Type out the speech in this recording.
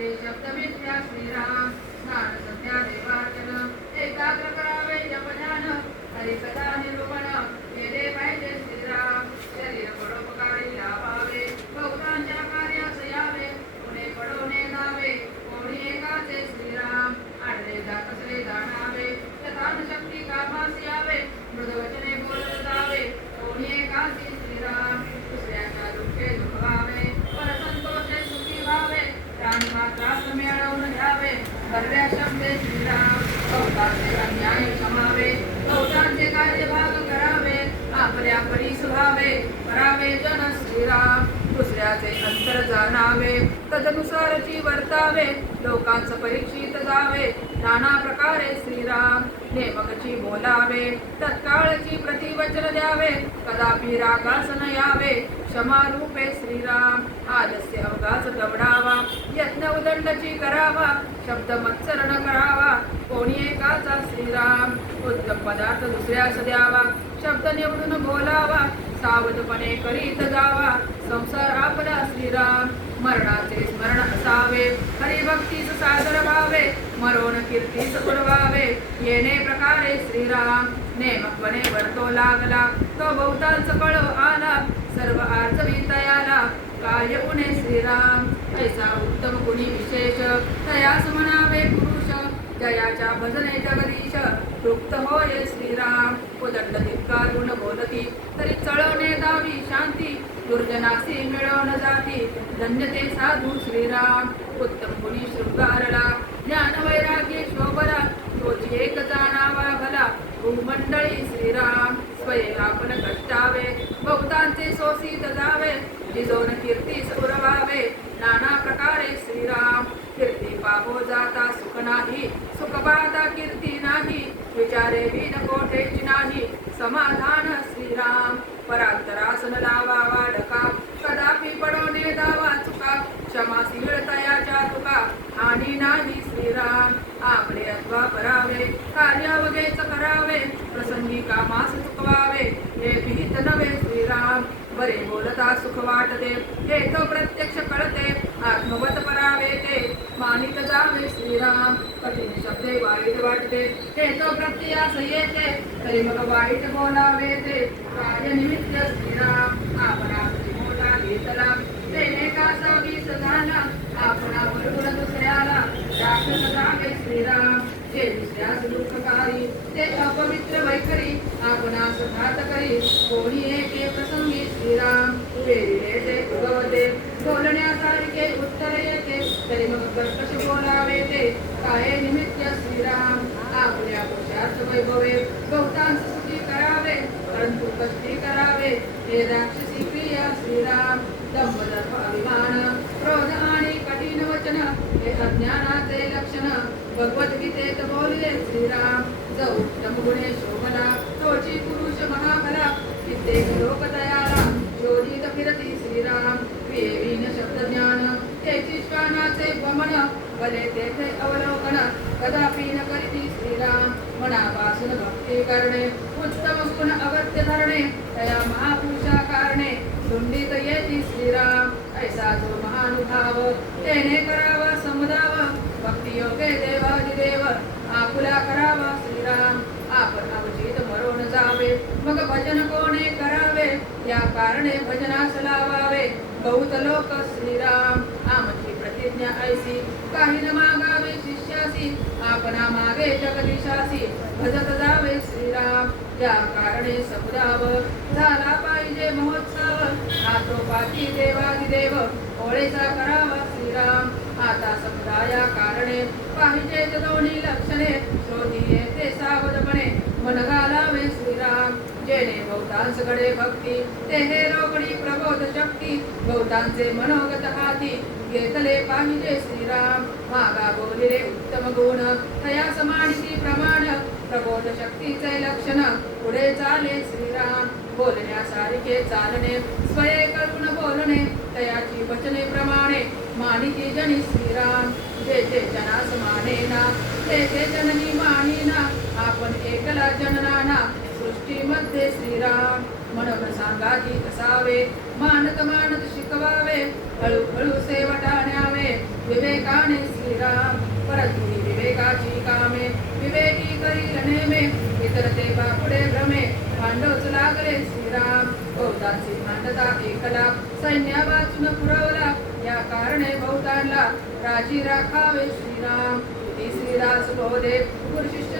ते शब्द मिथ्या श्रीराम स्नान संध्या देवार्चन एकाग्र करावे जपध्यान हरिकथा निरूपण केले पाहिजे श्रीराम शरीर परोपकारी लाभावे बहुतांच्या कार्यास यावे कोणे पडवणे नावे कोणी एकाचे श्रीराम आडले जातसले जाणावे यथान शक्ती कामास यावे मृदवचने बोलत जावे कोणी एकाची श्रीराम दुसऱ्याच्या दुःखे दुखवावे परसंतोषे सुखी व्हावे प्राणी मात्रास मिळवून घ्यावे सर्व्या शब्दे श्रीराम बहुतांचे अन्याय क्षमावे बहुतांचे कार्यभाग करावे आपल्या परी स्वभावे करावे जन श्रीराम दुसऱ्याचे अंतर जाणावे तदनुसारची वर्तावे लोकांच परीक्षित जावे नाना प्रकारे श्रीराम नेमकची बोलावे तत्काळची प्रतिवचन द्यावे कदापि रागास न यावे क्षमारूपे श्रीराम आलस्य अवगास दवडावा यत्न उदंडची करावा शब्द मत्सर न करावा कोणी एकाचा श्रीराम उत्तम पदार्थ दुसऱ्यास द्यावा शब्द निवडून बोलावा सावधपणे करीत जावा संसार आपला श्रीराम मरणाचे स्मरण असावे हरिभक्तीस सादर व्हावे मरोण कीर्तीस पुरवावे येणे प्रकारे श्रीराम नेमकपणे वर्तो लागला तो बहुतांच कळ आला सर्व आर्चवी तयाला काय उणे श्रीराम ऐसा उत्तम गुणी विशेष तयास म्हणावे पुरुष जयाच्या भजने जगदीश तृप्त होय श्रीराम उदंड धिक्कारून बोलती तरी चळवणे दावी शांती दुर्जनासी मिळवण जाती धन्य ते साधू श्रीराम उत्तम गुणी शृंगारला ज्ञान वैराग्य शोभला तोची एक जाणावा भला भूमंडळी श्रीराम स्वये आपण कष्टावे बहुतांचे सोसीत जावे जिजोन कीर्तीस उरवावे नाना प्रकारे श्रीराम कीर्ती पाहो जाता सुख नाही सुख पाहता कीर्ती नाही विचारे विन कोठेच नाही समाधान श्रीराम परांतरासन लावा वाढका कदापि पडवणे दावा चुका क्षमाशील तयाच्या तुका आणि नाही श्रीराम आपले अथवा करावे कार्यावगेच करावे प्रसंगी कामास चुकवावे हे भीत नव्हे श्रीराम बरे बोलता सुख वाटते हे तो प्रत्यक्ष कळते आत्मवत परावे ते मानित जावे श्रीराम कठीण शब्दे वाईट वाटते हे तो प्रत्ययास येते तरी मग वाईट बोलावे ते कार्य निमित्त श्रीराम आपणा मोठा घेतला तेने का सवीस झाला आपणा बरोबर दुसऱ्याला राक्षस जावे श्रीराम जे दुसऱ्यास दुःखकारी ते अपवित्र वैखरी आपणास घात करी कोणी एके प्रसंगी श्रीराम वेरिले ते उगवते बोलण्यासारखे उत्तर येते तरी मग कर्कश बोलावे ते काय निमित्त श्रीराम आपल्या पुरुषार्थ वैभवे बहुतांश सुखी करावे परंतु कष्टी करावे हे राक्षसी क्रिया श्रीराम दंभ अभिमान क्रोध आणि कठीण वचन हे अज्ञानाचे लक्षण भगवद्गीतेत बोलले श्रीराम जो उत्तम गुणे शोभला तोची पुरुष महाबला कित्येक लोक दयाला शोधित फिरती श्रीराम क्रियेविन शब्द ज्ञान तेची श्वानाचे भ्रमण भले तेथे अवलोकन कदापि न करीती श्रीराम मनापासून भक्ती करणे उत्तम गुण अगत्य धरणे तया महापुरुषा कारणे धुंडीत येती श्रीराम ऐसा जो महानुभाव तेने करावा समुदाव भक्ती योगे देवादिदेव आपुला करावा श्रीराम आपण अवचित मरोण जावे मग भजन कोणे करावे या कारणे भजनास लावावे बहुत लोक श्रीराम आमची प्रतिज्ञा ऐसी काही न मागावे शिष्यासी आपणा मागे जगदीशासी भजत जावे श्रीराम या कारणे समुदाव झाला पाहिजे महोत्सव हातोपाठी देवादिदेव होळेचा करावा श्रीराम आता समुदाया कारणे पाहिजे दोन्ही लक्षणे शोधी येते सावधपणे मन घालावे श्रीराम जेणे बहुतांश घडे भक्ती ते हे रोगणी प्रबोध शक्ती बहुतांचे मनोगत हाती घेतले पाहिजे श्रीराम मागा बोलिले उत्तम गुण तया समानिती प्रमाण प्रबोध शक्तीचे लक्षण पुढे चाले श्रीराम बोलण्यासारखे चालणे स्वये करून बोलणे तयाची वचने प्रमाणे मानिती जनी श्रीराम जे जे जनास मानेना ते ते जननी मानिना आपण एकला जननाना सृष्टीमध्ये श्रीराम म्हणून सांगाती असावे मानत मानत शिकवावे हळूहळू सेवटा न्यावे विवेकाने श्रीराम परंतु विवेकाची कामे विवेकी करील नेमे इतर ते पुढे भ्रमे भांडवच लागले श्रीराम बहुतांची भांडता एकला सैन्या वाचून पुरवला या कारणे बहुतांना राजी राखावे श्रीराम श्रीदास बोधे गुरुशिष्य